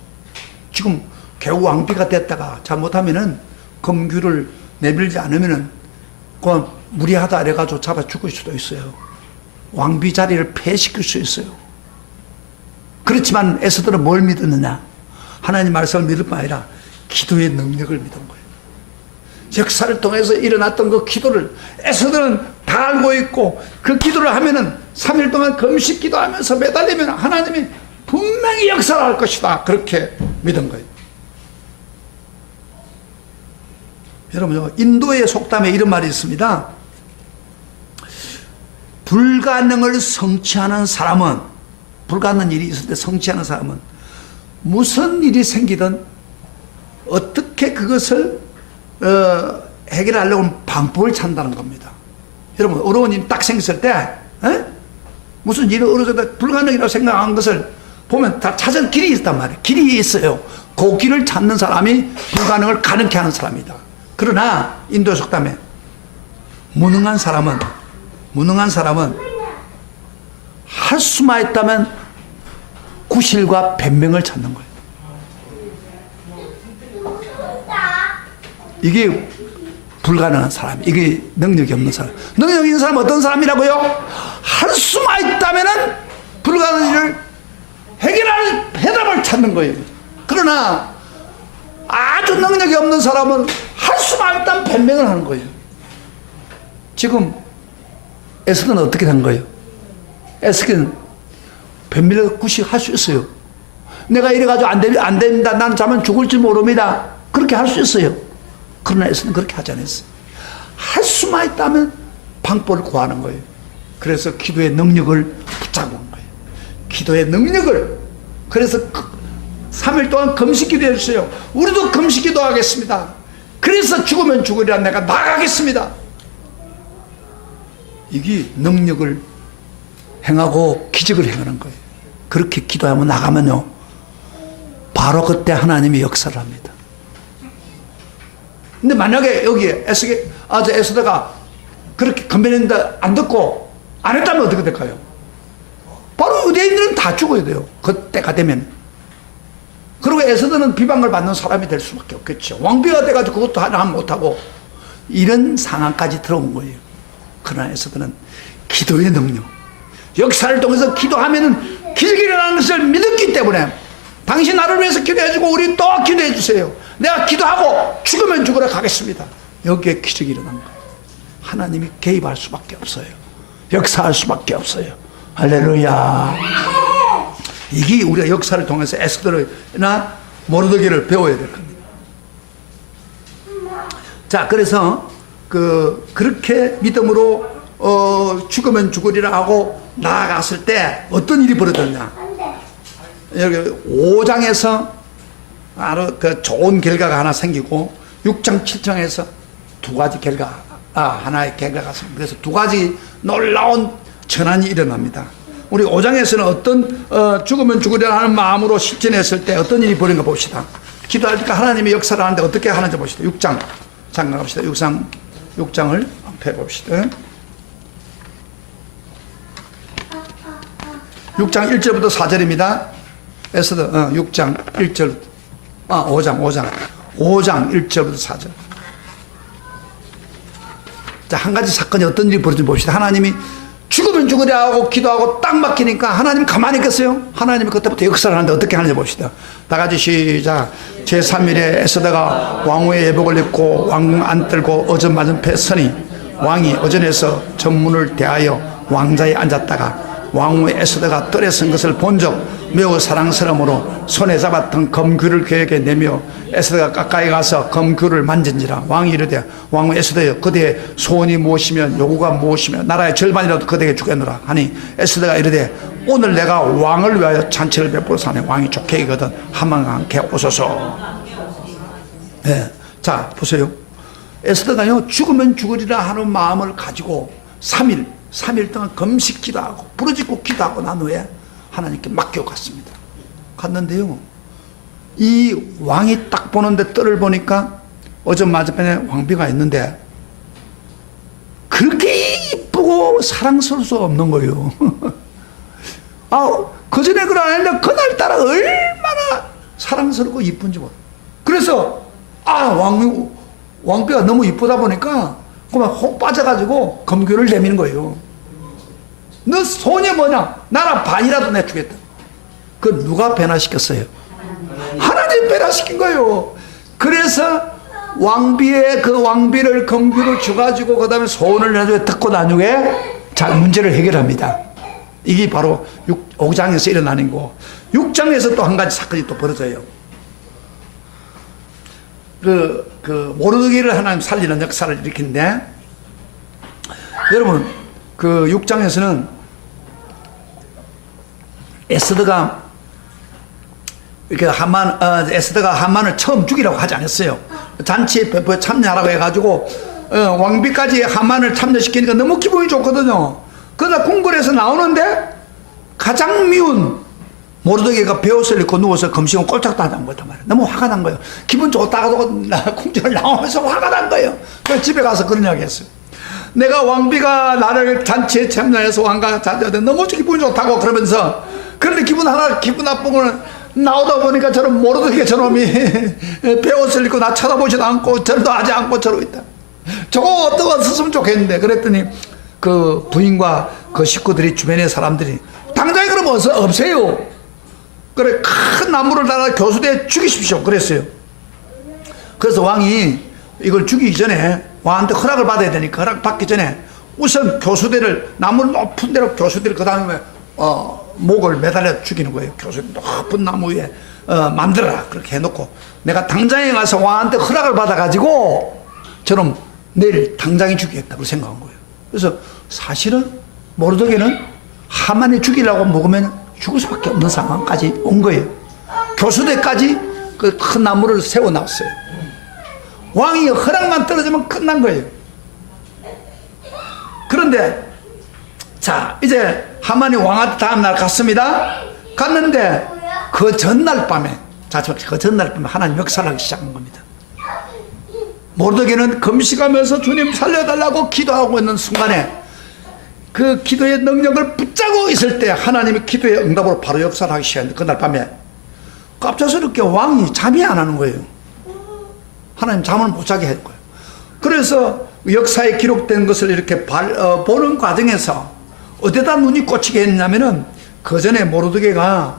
지금 겨우 왕비가 됐다가 잘못하면은 금규를 내밀지 않으면은 그 무리하다 이래가지고 잡아 죽을 수도 있어요. 왕비 자리를 폐시킬 수 있어요. 그렇지만 에스더는 뭘 믿었느냐? 하나님 말씀을 믿을 뿐 아니라 기도의 능력을 믿은 거예요. 역사를 통해서 일어났던 그 기도를 에스더는 다 알고 있고, 그 기도를 하면은 3일 동안 금식 기도하면서 매달리면 하나님이 분명히 역사를 할 것이다. 그렇게 믿은 거예요. 여러분, 인도의 속담에 이런 말이 있습니다. 불가능을 성취하는 사람은, 불가능한 일이 있을 때 성취하는 사람은 무슨 일이 생기든 어떻게 그것을 해결하려고 방법을 찾는다는 겁니다. 여러분, 어려운 일이 딱 생겼을 때 무슨 일이 어려워서 불가능이라고 생각한 것을 보면 다 찾을 길이 있단 말이에요. 길이 있어요. 그 길을 찾는 사람이 불가능을 가능케 하는 사람이다. 그러나 인도의 속담에 무능한 사람은 할 수만 있다면 구실과 변명을 찾는 거예요. 이게 불가능한 사람, 이게 능력이 없는 사람. 능력 있는 사람은 어떤 사람이라고요? 할 수만 있다면은 불가능한 일을 해결할 해답을 찾는 거예요. 그러나 아주 능력이 없는 사람은 할 수만 있다면 변명을 하는 거예요. 지금 에스더는 어떻게 된 거예요? 에스더는 변명을 굳이 할 수 있어요. 내가 이래가지고 안 됩니다. 나는 자면 죽을지 모릅니다. 그렇게 할 수 있어요. 그러나 에스더는 그렇게 하지 않았어요. 할 수만 있다면 방법을 구하는 거예요. 그래서 기도의 능력을 붙잡은 거예요. 기도의 능력을. 그래서 3일 동안 금식 기도해 주세요. 우리도 금식 기도하겠습니다. 그래서 죽으면 죽으리라 내가 나가겠습니다. 이게 능력을 행하고 기적을 행하는 거예요. 그렇게 기도하면 나가면요, 바로 그때 하나님이 역사를 합니다. 근데 만약에 여기에 에스더가 그렇게 건배했는데 안 듣고 안 했다면 어떻게 될까요? 바로 유대인들은 다 죽어야 돼요. 그때가 되면. 그리고 에스더는 비방을 받는 사람이 될 수밖에 없겠죠. 왕비가 돼가지고 그것도 하나 못하고 이런 상황까지 들어온 거예요. 그러나 에스더는 기도의 능력, 역사를 통해서 기도하면은 기적이 일어나는 것을 믿었기 때문에 당신 나를 위해서 기도해주고 우리 또 기도해 주세요. 내가 기도하고 죽으면 죽으러 가겠습니다. 여기에 기적이 일어난 거예요. 하나님이 개입할 수밖에 없어요. 역사할 수밖에 없어요. 할렐루야. 이게 우리가 역사를 통해서 에스더나 모르드게를 배워야 될 겁니다. 자, 그래서 그렇게 믿음으로 죽으면 죽으리라 하고 나아갔을 때 어떤 일이 벌어졌냐? 여기 5장에서 아주 그 좋은 결과가 하나 생기고 6장 7장에서 두 가지 하나의 결과가 생깁니다. 그래서 두 가지 놀라운 전환이 일어납니다. 우리 5장에서는 어떤 죽으면 죽으리라 하는 마음으로 실천했을 때 어떤 일이 벌어진가 봅시다. 기도할 때 하나님의 역사를 하는데 어떻게 하는지 봅시다. 6장 잠깐 갑시다. 6장을 펴봅시다. 6장 1절부터 4절입니다. 에스더 6장 1절 5장 1절부터 4절. 자, 한 가지 사건이 어떤 일이 벌어진지 봅시다. 하나님이 죽으면 죽으려 하고 기도하고 딱 막히니까 하나님 가만히 있겠어요? 하나님이 그때부터 역사를 하는데 어떻게 하는지 봅시다. 다 같이 시작. 제3일에 에스더가 왕후의 예복을 입고 왕궁 안뜰고 어전 맞은 패 서니 왕이 어전에서 전문을 대하여 왕자에 앉았다가 왕후의 에스더가 뜰에 선 것을 본 적 매우 사랑스러움으로 손에 잡았던 검귤을 그에게 내며 에스더가 가까이 가서 검귤을 만진지라. 왕이 이르되 왕후 에스더여, 그대의 소원이 무엇이며 요구가 무엇이며 나라의 절반이라도 그대에게 주겠노라 하니 에스더가 이르되 오늘 내가 왕을 위하여 잔치를 베풀어서 하니 왕이 좋게 여기거든 하만과 함께 오소서. 네. 자, 보세요. 에스더가요, 죽으면 죽으리라 하는 마음을 가지고 3일 동안 금식 기도하고 부르짖고 기도하고 난 후에 하나님께 맡겨 갔습니다. 갔는데요, 이 왕이 딱 보는데 뜰을 보니까 어전 맞은편에 왕비가 있는데 그렇게 이쁘고 사랑스러울 수 없는 거예요. 그전에 그런 안 했는데 그날따라 얼마나 사랑스럽고 이쁜지 몰라. 그래서 왕비가 너무 이쁘다 보니까 그만 혹 빠져가지고 검귤을 내미는 거예요. 너 소원이 뭐냐? 나라 반이라도 내주겠다. 그 누가 변화시켰어요? 하나님 변화시킨 거예요. 그래서 왕비의 그 왕비를 검귤을 줘가지고 그 다음에 소원을 나중에 듣고 나중에 자, 문제를 해결합니다. 이게 바로 5장에서 일어나는 거. 6장에서 또 한 가지 사건이 또 벌어져요. 모르드게를 하나님 살리는 역사를 일으키는데, 여러분, 그 6장에서는 에스더가 에스더가 하만을 처음 죽이라고 하지 않았어요. 잔치에 참여하라고 해가지고 왕비까지 하만을 참여시키니까 너무 기분이 좋거든요. 그러다 궁궐에서 나오는데 가장 미운 모르드게가 베옷을 입고 누워서 금식은 꼴짝도 하지 않은 거단 말이에요. 너무 화가 난 거예요. 기분 좋다가도 궁전을 나오면서 화가 난 거예요. 그래서 집에 가서 그런 이야기 했어요. 내가 왕비가 나를 잔치에 참여해서 왕가 잔치하는데 너무 기분이 좋다고 그러면서, 그런데 기분 나쁜 거는 나오다 보니까 저런 모르드게 저놈이 베옷을 입고 나 쳐다보지도 않고 절도 하지 않고 저러고 있다. 저거 어떤 거 썼으면 좋겠는데. 그랬더니 그 부인과 그 식구들이, 주변의 사람들이, 당장에 그럼 없애요. 그래, 큰 나무를 달아 교수대에 죽이십시오. 그랬어요. 그래서 왕이 이걸 죽이기 전에, 왕한테 허락을 받아야 되니까 허락 받기 전에 우선 교수대를, 나무 높은 데로 교수대를, 그 다음에 목을 매달려 죽이는 거예요. 교수대 높은 나무 위에 만들어라. 그렇게 해놓고, 내가 당장에 가서 왕한테 허락을 받아가지고 저놈 내일 당장에 죽이겠다고 생각한 거예요. 그래서 사실은 모르드게는 하만이 죽이려고 먹으면 죽을 수밖에 없는 상황까지 온 거예요. 교수대까지 그 큰 나무를 세워놨어요. 왕이 허락만 떨어지면 끝난 거예요. 그런데 자, 이제 하만이 왕한테 다음날 갔습니다. 갔는데 그 전날 밤에, 그 전날 밤에 하나님 역사를 하기 시작한 겁니다. 모르드게는 금식하면서 주님 살려달라고 기도하고 있는 순간에 그 기도의 능력을 붙잡고 있을 때 하나님이 기도의 응답으로 바로 역사를 하기 시작했는데, 그날 밤에 갑작스럽게 왕이 잠이 안 하는 거예요. 하나님 잠을 못 자게 할 거예요. 그래서 역사에 기록된 것을 이렇게 보는 과정에서 어디다 눈이 꽂히게 했냐면은, 그 전에 모르드게가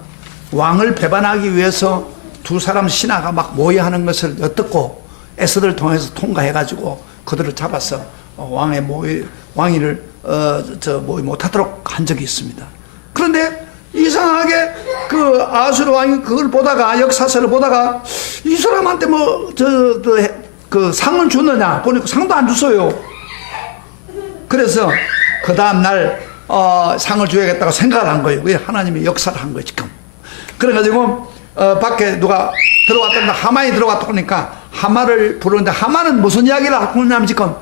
왕을 배반하기 위해서 두 사람 신하가 막 모의하는 것을 엿듣고 에스더를 통해서 통과해가지고 그들을 잡아서 왕위를 모의 못하도록 한 적이 있습니다. 그런데 이상하게 그 아수르 왕이 그걸 보다가, 역사서를 보다가, 이 사람한테 그 상을 줬느냐 보니까 상도 안 줬어요. 그래서 그 다음날 상을 줘야겠다고 생각을 한 거예요. 왜? 하나님이 역사를 한 거예요 지금. 그래가지고 밖에 누가 들어왔다니까, 하만이 들어왔다 보니까 하만을 부르는데, 하만은 무슨 이야기를 하고 있냐면 지금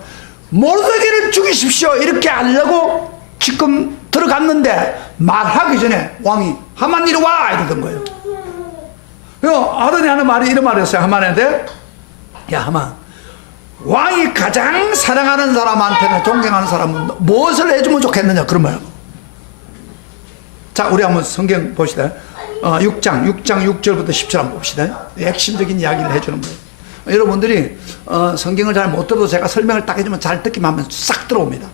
모르드게를 죽이십시오 이렇게 하려고 지금 들어갔는데, 말하기 전에 왕이 하만 이리 와 이러던 거예요. 하더니 하는 말이 이런 말이었어요. 하만한테, 야 하만, 왕이 가장 사랑하는 사람한테는, 존경하는 사람은 무엇을 해주면 좋겠느냐, 그런 말이에요. 자, 우리 한번 성경 봅시다. 6장 6절부터 10절 한번 봅시다. 핵심적인 이야기를 해주는 거예요. 여러분들이 성경을 잘 못 들어도 제가 설명을 딱 해주면 잘 듣기만 하면 싹 들어옵니다.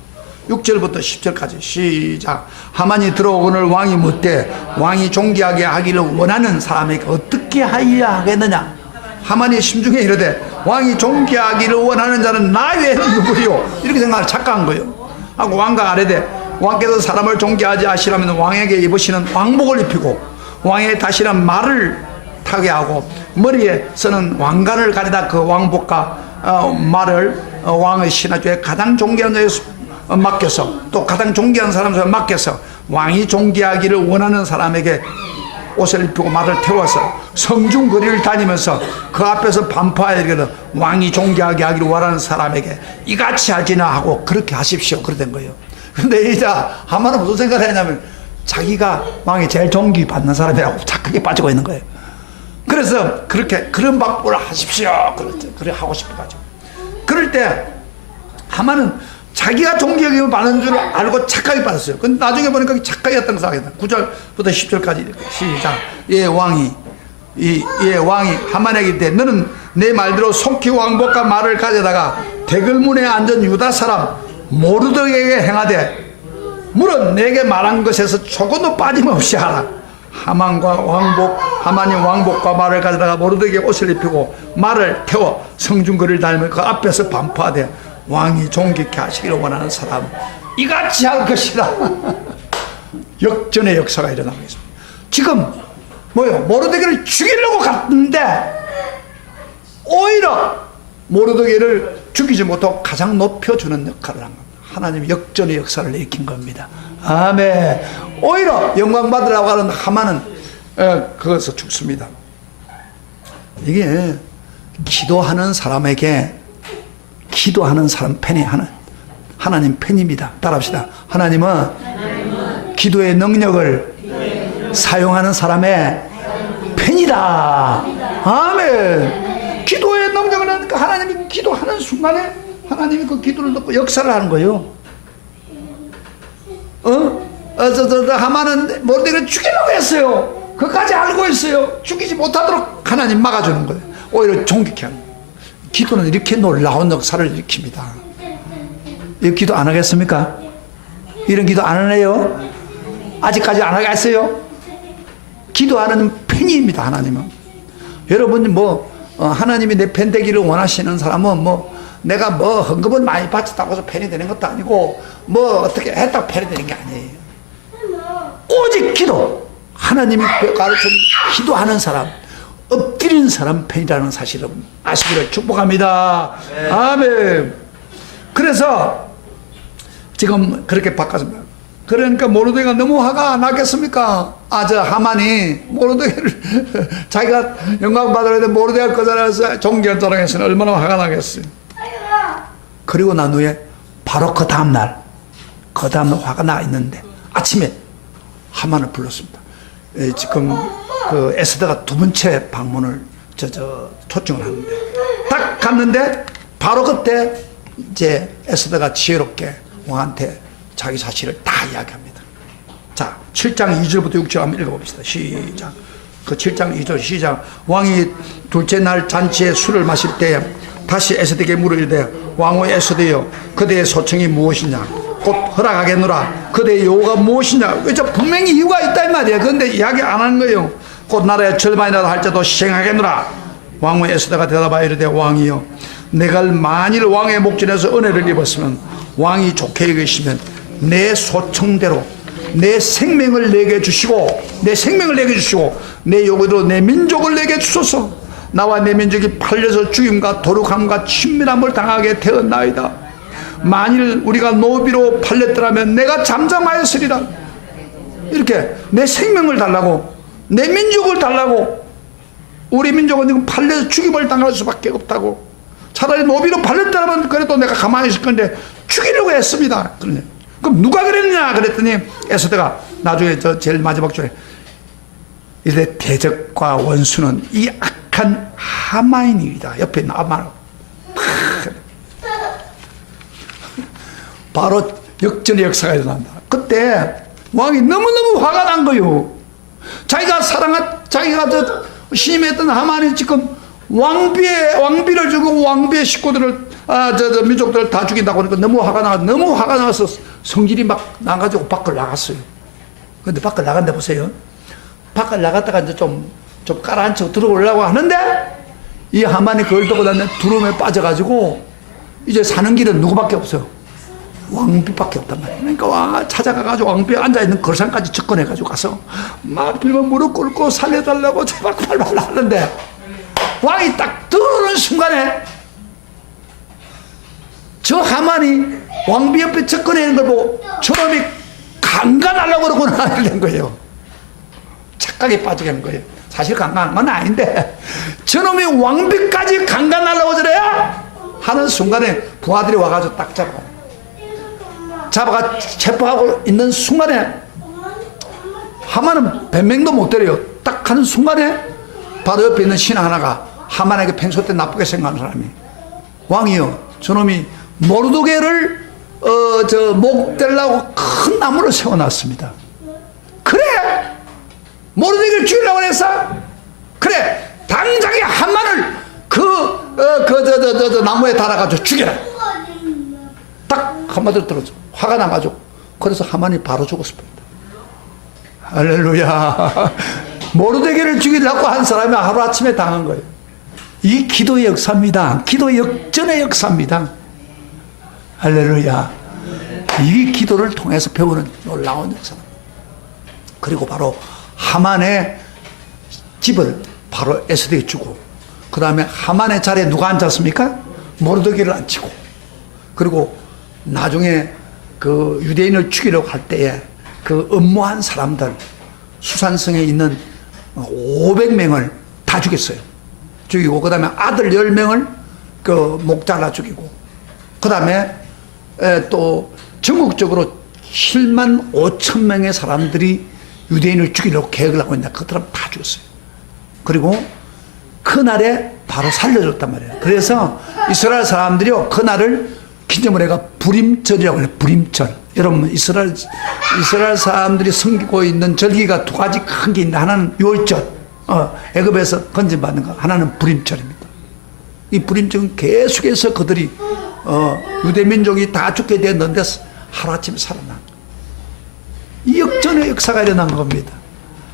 6절부터 10절까지 시작. 하만이 들어오거늘 왕이 묻되, 왕이 존귀하게 하기를 원하는 사람에게 어떻게 하여야 하겠느냐. 하만이 심중에 이르되, 왕이 존귀하기를 원하는 자는 나 외에는 누구요? 이렇게 생각을 착각한 거예요. 하고 왕과 아뢰되, 왕께서 사람을 존귀하지 하시라면 왕에게 입으시는 왕복을 입히고 왕의 다시란 말을 타게 하고 머리에 쓰는 왕관을 가리다 그 왕복과 말을 왕의 신하주에 가장 존귀한 자에 맡겨서, 또 가장 존귀한 사람에 맡겨서 왕이 존귀하기를 원하는 사람에게 옷을 입히고 말을 태워서 성중 거리를 다니면서 그 앞에서 반포하여 이르기를, 왕이 존귀하게 하기를 원하는 사람에게 이같이 하지나 하고 그렇게 하십시오. 그래 된 거예요. 근데 이제 하만은 무슨 생각을 했냐면, 자기가 왕이 제일 존귀받는 사람이라고 착하게 빠지고 있는 거예요. 그래서 그런 방법을 하십시오. 그래 하고 싶어가지고. 그럴 때 하만은 자기가 존귀하게 받는 줄 알고 착하게 받았어요. 근데 나중에 보니까 착하게였다는 생각이다. 9절부터 10절까지 시작. 예 왕이 하만에게 이르되, 너는 내 말대로 속히 왕복과 말을 가져다가 대궐문에 앉은 유다 사람 모르드게에게 행하되, 물은 내게 말한 것에서 조금도 빠짐없이 하라. 하만이 왕복과 말을 가져다가 모르드게에 옷을 입히고 말을 태워 성중거리를 다니며 그 앞에서 반포하되, 왕이 존귀케 하시기를 원하는 사람 이같이 할 것이다. 역전의 역사가 일어나고 있습니다. 지금 모르드게를 죽이려고 갔는데 오히려 모르드게를 죽이지 못하고 가장 높여주는 역할을 한 겁니다. 하나님이 역전의 역사를 일으킨 겁니다. 아멘. 오히려 영광 받으라고 하는 하만은 그것을 죽습니다. 이게 기도하는 사람에게, 기도하는 사람 팬이 하나님 팬입니다. 따라합시다. 하나님은 기도의 능력을 사용하는 사람의 팬이다. 아멘. 기도의 능력을 하니까 하나님이 기도하는 순간에 하나님이 그 기도를 듣고 역사를 하는 거예요. 하만은 모르드게를 죽이려고 했어요. 그까지 알고 있어요. 죽이지 못하도록 하나님 막아주는 거예요. 오히려 존귀케 하는 거예요. 기도는 이렇게 놀라운 역사를 일으킵니다. 이 기도 안 하겠습니까? 이런 기도 안 하네요? 아직까지 안 하겠어요? 기도하는 팬입니다, 하나님은. 여러분, 하나님이 내 팬 되기를 원하시는 사람은 내가 헌금을 많이 바쳤다고 해서 팬이 되는 것도 아니고, 어떻게 했다고 팬이 되는 게 아니에요. 오직 기도. 하나님이 가르친 기도하는 사람, 엎드리는 사람 팬이라는 사실을 아시기를 축복합니다. 네. 아멘. 그래서 지금 그렇게 바꿨습니다. 그러니까 모르드게가 너무 화가 안 나겠습니까? 저 하만이 모르드게를 자기가 영광 받으려 했는데 모르드게가 그 자리에서 존귀한 자랑했으니 얼마나 화가 나겠어요. 그리고 난 후에 바로 그 다음날 화가 나 있는데 아침에 하만을 불렀습니다. 지금 그 에스더가 두 번째 방문을 초청을 하는데 딱 갔는데 바로 그때 이제 에스더가 지혜롭게 왕한테 자기 사실을 다 이야기합니다. 자, 7장 2절부터 6절 한번 읽어봅시다. 시작. 그 7장 2절 시작. 왕이 둘째 날 잔치에 술을 마실 때 다시 에스더에게 물으리되 왕후 에스더여 그대의 소청이 무엇이냐 곧 허락하겠노라. 그대의 요구가 무엇이냐. 분명히 이유가 있다 이 말이에요. 그런데 이야기 안 하는 거예요. 곧 나라의 절반이라도 할지라도 시행하겠노라. 왕후 에스더가 대답하여 이르되 왕이여 내가 만일 왕의 목전에서 은혜를 입었으면 왕이 좋게 여기시면 내 소청대로 내 생명을 내게 주시고 내 요구대로 내 민족을 내게 주소서. 나와 내 민족이 팔려서 죽임과 도륙함과 친밀함을 당하게 되었나이다. 만일 우리가 노비로 팔렸더라면 내가 잠잠하였으리라. 이렇게 내 생명을 달라고 내 민족을 달라고. 우리 민족은 지금 팔려서 죽임을 당할 수밖에 없다고. 차라리 노비로 팔렸다면 그래도 내가 가만히 있을 건데 죽이려고 했습니다. 그럼 누가 그랬냐 그랬더니 에스더가 나중에 제일 마지막 줄에 이래 대적과 원수는 이 악한 하만이다. 옆에 있는 하만. 바로 역전의 역사가 일어난다. 그때 왕이 너무너무 화가 난 거요. 자기가 신임했던 하만이 지금 왕비를 주고 왕비의 식구들을 민족들을 다 죽인다고 하니까 너무 화가 나서 성질이 막 나가지고 밖을 나갔어요. 근데 밖을 나간다 보세요. 밖을 나갔다가 이제 좀 깔아앉히고 들어오려고 하는데 이 하만이 그걸 두고 나면 두려움에 빠져가지고 이제 사는 길은 누구밖에 없어요. 왕비밖에 없단 말이에요. 그러니까 찾아가가지고 왕비에 앉아있는 거상까지 접근해가지고 가서 막 빌면 무릎 꿇고 살려달라고 제발 하는데 왕이 딱 들어오는 순간에 저 하만이 왕비 옆에 접근하는 걸 보고 저놈이 강간하려고 그러구나 이런 거예요. 착각에 빠지게 하는 거예요. 사실 강간한 건 아닌데 저놈이 왕비까지 강간하려고 저래야 하는 순간에 부하들이 와가지고 딱 잡아가 체포하고 있는 순간에 하만은 변명도 못 때려요. 딱 하는 순간에 바로 옆에 있는 신하 하나가 하만에게 평소 때 나쁘게 생각하는 사람이 왕이요 저놈이 모르드게를 목대려고 큰 나무를 세워놨습니다. 그래 모르드게를 죽이려고 했어? 그래 당장에 하만을 나무에 달아가지고 죽여라. 딱 한마디로 들었죠. 화가 나가지고 그래서 하만이 바로 죽었습니다. 할렐루야. 모르드게를 죽이려고 한 사람이 하루아침에 당한 거예요. 이 기도의 역사입니다. 기도의 역전의 역사입니다. 할렐루야. 이 기도를 통해서 배우는 놀라운 역사. 그리고 바로 하만의 집을 바로 에스더에게 주고 그 다음에 하만의 자리에 누가 앉았습니까? 모르드게를 앉히고 그리고 나중에 그 유대인을 죽이려고 할 때에 그 음모한 사람들 수산성에 있는 500명을 다 죽였어요. 죽이고 그 다음에 아들 10명을 그 목 잘라 죽이고 그 다음에 또 전국적으로 7만 5천 명의 사람들이 유대인을 죽이려고 계획을 하고 있는데 그 사람 다 죽였어요. 그리고 그날에 바로 살려줬단 말이에요. 그래서 이스라엘 사람들이요 그날을 기념을해가 불임절이라고 해요. 불임절. 여러분 이스라엘 사람들이 섬기고 있는 절기가 두 가지 큰 게 있는데 하나는 유월절 애굽에서 건진받는 거 하나는 불임절입니다. 이 불임증은 계속해서 그들이 유대민족이 다 죽게 됐는데 하루아침에 살아난 이 역전의 역사가 일어난 겁니다.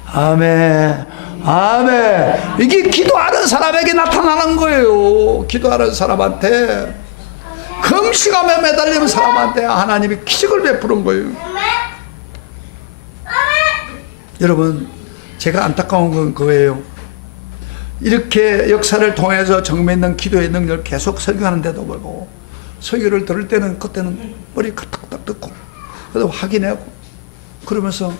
아멘. 아멘. 이게 기도하는 사람에게 나타나는 거예요. 기도하는 사람한테, 금식하며 매달리는 사람한테 하나님이 기적을 베푸는 거예요. 여러분, 제가 안타까운 건 그거예요. 이렇게 역사를 통해서 정말 기도의 능력을 계속 설교하는데도 불구하고 설교를 들을 때는 그때는 머리 까딱딱 듣고 그래도 확인하고 그러면서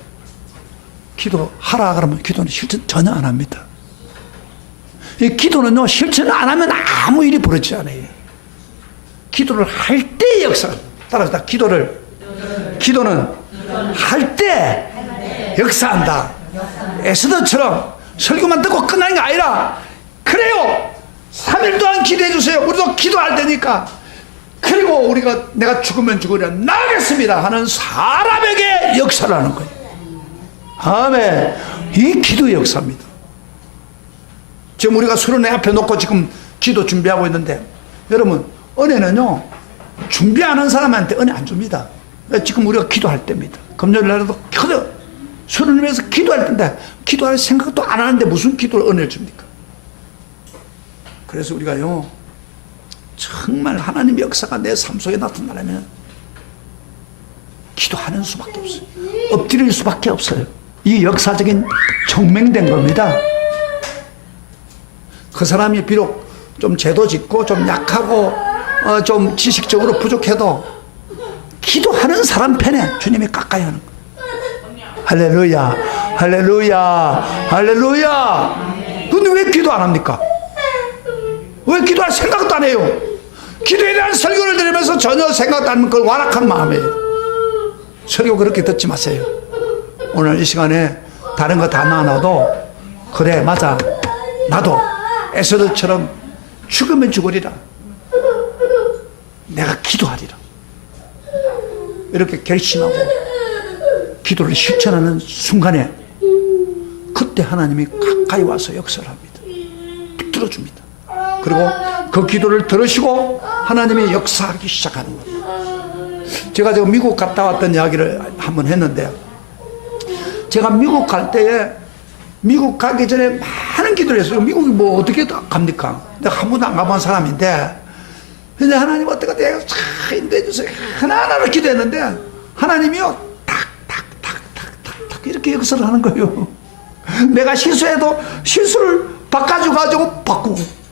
기도하라 그러면 기도는 실천 전혀 안 합니다. 이 기도는요, 실천 안 하면 아무 일이 벌어지지 않아요. 기도를 할 때 역사, 따라서 기도는 할 때 역사한다. 에스더처럼 설교만 듣고 끝나는 게 아니라, 그래요, 3일 동안 기도해 주세요. 우리도 기도할 테니까. 그리고 우리가 내가 죽으면 죽으리라 나가겠습니다 하는 사람에게 역사를 하는 거예요. 아멘. 이 기도의 역사입니다. 지금 우리가 술을 내 앞에 놓고 지금 기도 준비하고 있는데, 여러분, 은혜는요, 준비 안 한 사람한테 은혜 안 줍니다. 지금 우리가 기도할 때입니다. 금요일 날에도 술을 위해서 기도할 텐데, 기도할 생각도 안 하는데 무슨 기도를 은혜를 줍니까? 그래서 우리가요, 정말 하나님의 역사가 내 삶 속에 나타나려면 기도하는 수밖에 없어요. 엎드릴 수밖에 없어요. 이 역사적인 청명된 겁니다. 그 사람이 비록 좀 죄도 짓고 좀 약하고 좀 지식적으로 부족해도 기도하는 사람 편에 주님이 가까이 하는 거예요. 할렐루야, 할렐루야, 할렐루야. 근데 왜 기도 안 합니까? 왜 기도할 생각도 안 해요? 기도에 대한 설교를 들으면서 전혀 생각도 안 하는 그 완악한 마음이에요. 설교 그렇게 듣지 마세요. 오늘 이 시간에 다른 거 다 나눠도, 그래 맞아, 나도 에스더처럼 죽으면 죽으리라, 내가 기도하리라, 이렇게 결심하고 기도를 실천하는 순간에 그때 하나님이 가까이 와서 역사를 합니다. 들어줍니다. 그리고 그 기도를 들으시고 하나님이 역사하기 시작하는 거예요. 제가 지금 미국 갔다 왔던 이야기를 한번 했는데, 제가 미국 갈 때에, 미국 가기 전에 많은 기도를 했어요. 미국이 뭐 어떻게 갑니까? 내가 한 번도 안 가본 사람인데, 근데 하나님 어떻게 내가 잘 인도해 주세요. 하나하나를 기도했는데 하나님이요, 탁탁탁탁탁탁 이렇게 역사를 하는 거예요. 내가 실수해도 실수를 바꿔줘가지고 바꾸고,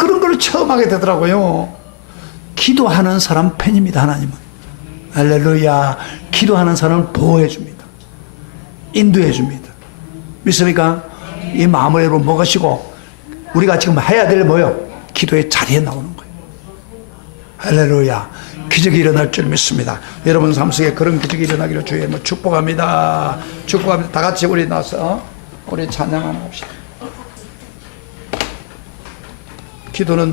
그런 걸 처음 하게 되더라고요. 기도하는 사람 팬입니다, 하나님은. 할렐루야. 기도하는 사람을 보호해 줍니다. 인도해 줍니다. 믿습니까? 이 마음을 여러분 먹으시고, 우리가 지금 해야 될 뭐요? 기도의 자리에 나오는 거예요. 할렐루야. 기적이 일어날 줄 믿습니다. 여러분 삶 속에 그런 기적이 일어나기를 주의 이름으로 축복합니다. 축복합니다. 다 같이 우리 나서 우리 찬양 한번 합시다. 기도는